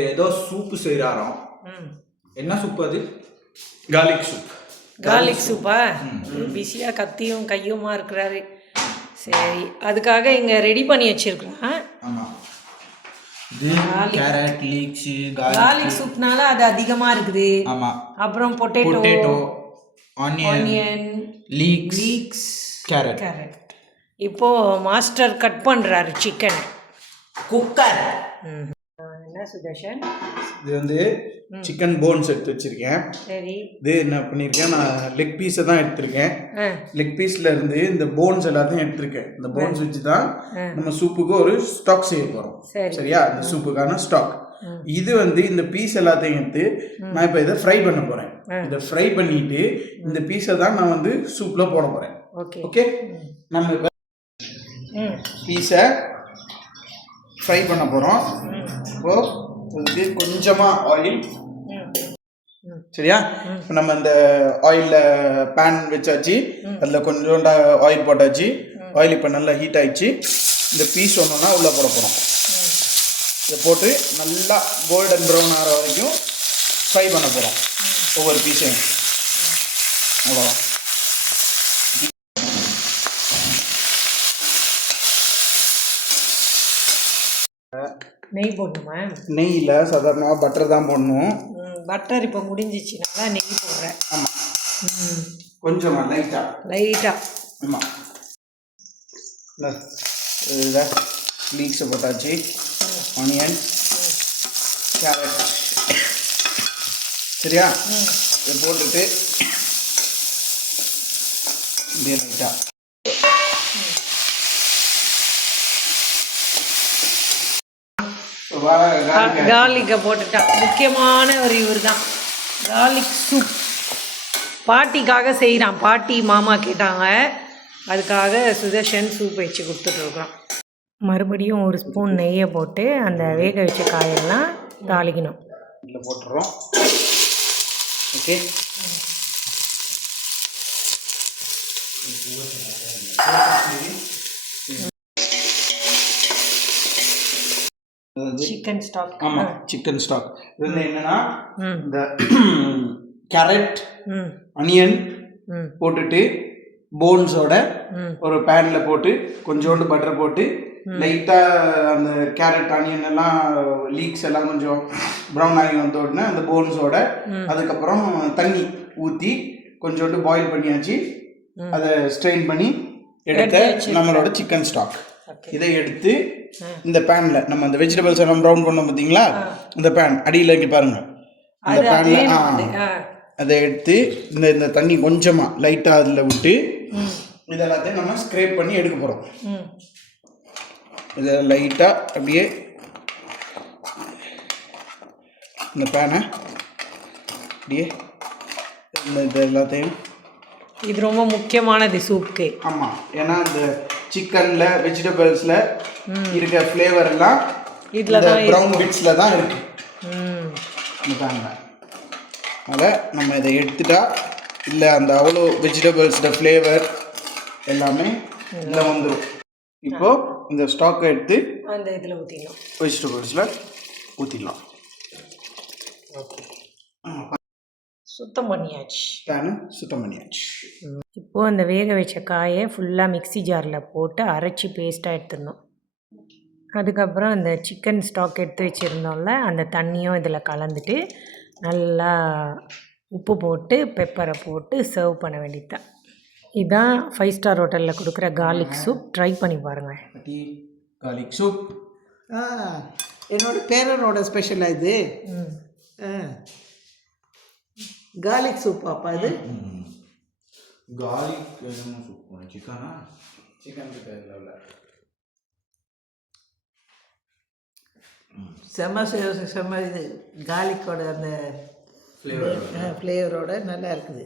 ஏதோ சூப்பு செய்கிறாராம். என்ன சூப் அது? Garlic soup. கார்லிக் சூப்பா? பிஸியாக கத்தியும் கையுமா இருக்கிறாரு. சரி, அதுக்காக இங்கே ரெடி பண்ணி வச்சிருக்கலாம். ஆமாம், கேரட் லீக்ஸ். கார்லிக் சூப்னால அது அதிகமாக இருக்குது. ஆமாம். அப்புறம் பொட்டேட்டோ, ஆனியன், லீக்ஸ், கேரட். இப்போது மாஸ்டர் கட் பண்ணுறாரு சிக்கன். குக்கர். என்ன சுதர்ஷன்? இது வந்து சிக்கன் போன்ஸ் எடுத்து வச்சிருக்கேன். சரி, இது என்ன பண்ணியிருக்கேன், நான் லெக் பீஸை தான் எடுத்திருக்கேன். லெக் பீஸில் இருந்து இந்த போன்ஸ் எல்லாத்தையும் எடுத்திருக்கேன். இந்த போன்ஸ் வச்சு தான் நம்ம சூப்புக்கு ஒரு ஸ்டாக் செய்ய போகிறோம். சரியா? இந்த சூப்புக்கான ஸ்டாக் இது வந்து இந்த பீஸ் எல்லாத்தையும் எடுத்து நான் இப்போ இதை ஃப்ரை பண்ண போகிறேன். இதை ஃப்ரை பண்ணிட்டு இந்த பீஸை தான் நான் வந்து சூப்பில் போட போகிறேன். ஓகே, நம்ம இப்போ பீஸை ஃப்ரை பண்ண போகிறோம். இப்போது இதுக்கு கொஞ்சமாக ஆயில். சரியா? இப்போ நம்ம இந்த ஆயிலில் பேன் வச்சாச்சு, அதில் கொஞ்சோண்டா ஆயில் போட்டாச்சு. ஆயில் இப்போ நல்லா ஹீட் ஆகிடுச்சு. இந்த பீஸ் ஒன்றுனா உள்ளே போட போகிறோம். இதை போட்டு நல்லா கோல்டன் ப்ரௌன் ஆகிற வரைக்கும் ஃப்ரை பண்ண போகிறோம் ஒவ்வொரு பீஸையும். அவ்வளோதான். நெய் போடணுமா? நெய் இல்லை, சாதாரணமாக பட்டர் தான் போடணும். பட்டர் இப்போ முடிஞ்சிச்சுனால நெய் போடுறேன். ஆமாம், கொஞ்சமாக லைட்டாக. ஆமாம், இதை லீக்ஸை போட்டாச்சு. Onion, carrot. சரியா? இதை போட்டுட்டு இதே லைட்டாக கார்லிக்கை போட்டுட்டான். முக்கியமான ஒரு இவர் தான் கார்லிக் சூப். பாட்டிக்காக செய்கிறான். பாட்டி மாமா கேட்டாங்க, அதுக்காக சுதர்ஷன் சூப் வச்சு கொடுத்துட்ருக்குறோம். மறுபடியும் ஒரு ஸ்பூன் நெய்யை போட்டு அந்த வேக வச்ச காயெல்லாம் தாளிக்கணும். இதில் போட்டுறோம். Okay, chicken stock. ஆமாம், சிக்கன் ஸ்டாக். இது வந்து என்னன்னா இந்த கேரட், அனியன் போட்டுட்டு போன்ஸோட ஒரு பேனில் போட்டு கொஞ்சோண்டு பட்டர் போட்டு லைட்டாக அந்த கேரட் ஆனியன் எல்லாம் லீக்ஸ் எல்லாம் கொஞ்சம் ப்ரௌன் ஆகி வந்த உடனே அந்த போன்ஸோட அதுக்கப்புறம் தண்ணி ஊற்றி கொஞ்சோண்டு பாயில் பண்ணியாச்சு. அதை ஸ்ட்ரெயின் பண்ணி எடுத்த நம்மளோட சிக்கன் ஸ்டாக். இதை எடுத்து இந்த பேனில் நம்ம அந்த வெஜிடபிள்ஸ் எல்லாம் ப்ரௌன் பண்ணோம் பார்த்தீங்களா, இந்த பேன் அடியில் இங்கே பாருங்கள். அந்த பேனில் அதை எடுத்து இந்த இந்த தண்ணி கொஞ்சமாக லைட்டாக அதில் விட்டு இதெல்லாத்தையும் நம்ம ஸ்க்ரேப் பண்ணி எடுக்க போகிறோம். இதை லைட்டாக அப்படியே இந்த பேனை அப்படியே இது எல்லாத்தையும். இது ரொம்ப முக்கியமானது சூப்புக்கு. ஆமாம், ஏன்னா இந்த சிக்கனில் வெஜிடபிள்ஸில் இருக்க ஃப்ளேவர் எல்லாம் இதில் தான் ப்ரௌன் பிட்ஸில் தான் இருக்குது இந்த பேனில். அதனால் நம்ம இதை எடுத்துட்டா இல்லை அந்த அவ்வளோ வெஜிடபிள்ஸோட ஃப்ளேவர் எல்லாமே இதில் வந்துடும். இப்போது இந்த ஸ்டாக்கை எடுத்து அந்த இதில் ஊற்றிடலாம், வெஜிடபிள்ஸில் ஊற்றிடலாம். சுத்தம் பண்ணியாச்சு, பேனு சுத்தம் பண்ணியாச்சு. இப்போது அந்த வேக வச்ச காயை ஃபுல்லாக மிக்ஸி ஜாரில் போட்டு அரைச்சி பேஸ்ட்டாக எடுத்துடணும். அதுக்கப்புறம் அந்த சிக்கன் ஸ்டாக் எடுத்து வச்சுருந்தோம்ல, அந்த தண்ணியும் இதில் கலந்துட்டு நல்லா உப்பு போட்டு பெப்பரை போட்டு சர்வ் பண்ண வேண்டியதுதான். இதுதான் 5 ஸ்டார் ஹோட்டலில் கொடுக்குற கார்லிக் சூப். ட்ரை பண்ணி பாருங்கள். கார்லிக் சூப் என்னோட பேரனோட ஸ்பெஷலாக இது. கார்லிக் சூப் அப்பா இது. கார்லிக் சூப் சிக்கனா? சிக்கன் கிட்ட செம்ம இது கார்லிக்கோட அந்த ஃப்ளேவரோட நல்லா இருக்குது.